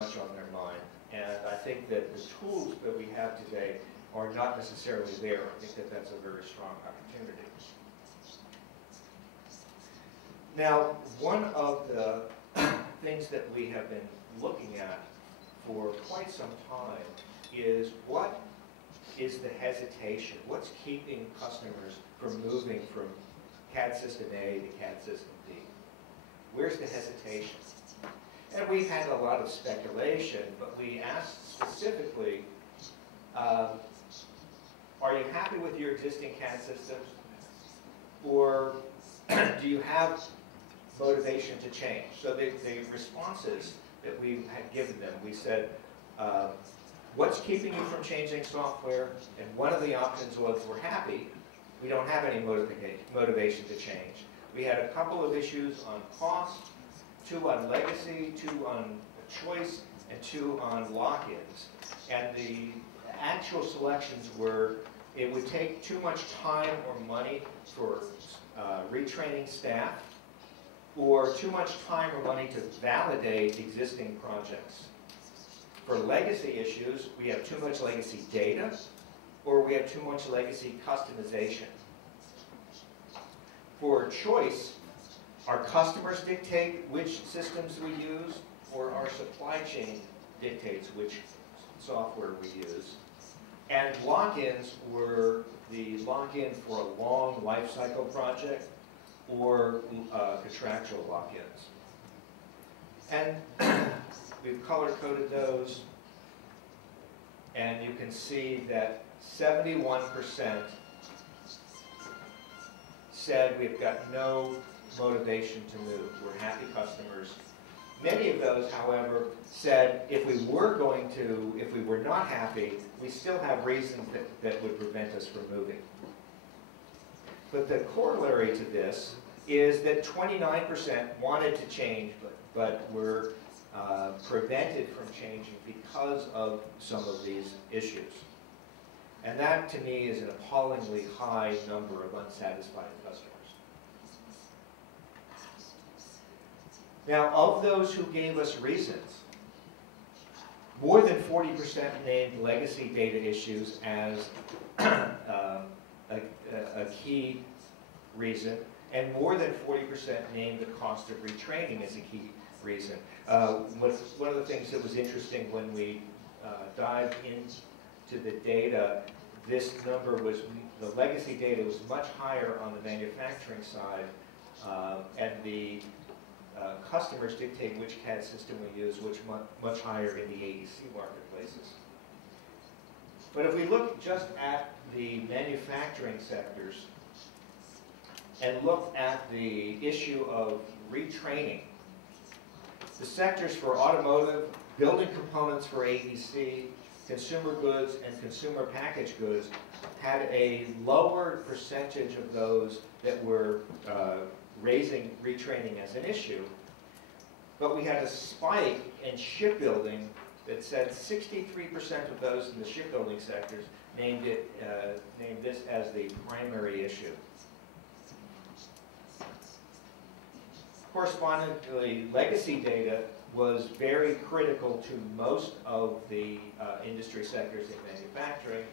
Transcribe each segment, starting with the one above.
much on their mind. And I think that the tools that we have today are not necessarily there. I think that that's a very strong opportunity. Now, one of the things that we have been looking at for quite some time is what is the hesitation? What's keeping customers from moving from CAD system A to CAD system B? Where's the hesitation? And we've had a lot of speculation, but we asked specifically, are you happy with your existing CAD systems? Or do you have motivation to change? So the responses that we had given them, we said, what's keeping you from changing software? And one of the options was, we're happy, we don't have any motivation to change. We had a couple of issues on cost, 2 on legacy, 2 on choice, and 2 on lock-ins. And the actual selections were, it would take too much time or money for retraining staff, or too much time or money to validate existing projects. For legacy issues, we have too much legacy data, or we have too much legacy customization. For choice, our customers dictate which systems we use, or our supply chain dictates which software we use. And lock-ins were the lock-in for a long life cycle project, or contractual lock-ins. And we've color-coded those, and you can see that 71% said we've got no motivation to move. We're happy customers. Many of those, however, said if we were not happy, we still have reasons that would prevent us from moving. But the corollary to this is that 29% wanted to change, but were prevented from changing because of some of these issues. And that, to me, is an appallingly high number of unsatisfied customers. Now, of those who gave us reasons, more than 40% named legacy data issues as a key reason, and more than 40% named the cost of retraining as a key reason. One of the things that was interesting when we dived into the data, this number was, the legacy data was much higher on the manufacturing side, and the customers dictate which CAD system we use, which much higher in the AEC marketplaces. But if we look just at the manufacturing sectors and look at the issue of retraining, the sectors for automotive, building components for AEC, consumer goods, and consumer packaged goods had a lower percentage of those that were raising retraining as an issue. But we had a spike in shipbuilding that said 63% of those in the shipbuilding sectors named this as the primary issue. Correspondingly, legacy data was very critical to most of the industry sectors in manufacturing,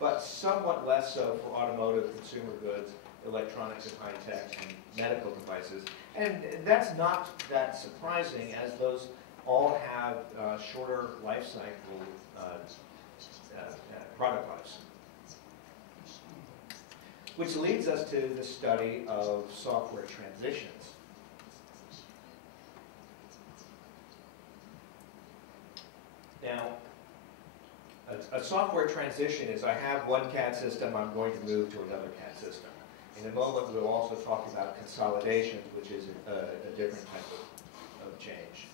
but somewhat less so for automotive, consumer goods, electronics and high-tech, and medical devices. And that's not that surprising, as those all have shorter life cycle product lives. Which leads us to the study of software transitions. Now, a software transition is, I have one CAD system, I'm going to move to another CAD system. In a moment, we'll also talk about consolidation, which is a different type of change.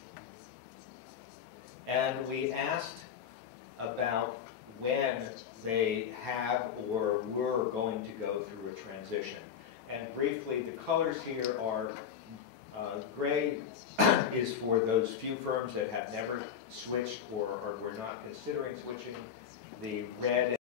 And we asked about when they have or were going to go through a transition. And briefly, the colors here are gray is for those few firms that have never switched or were not considering switching. The red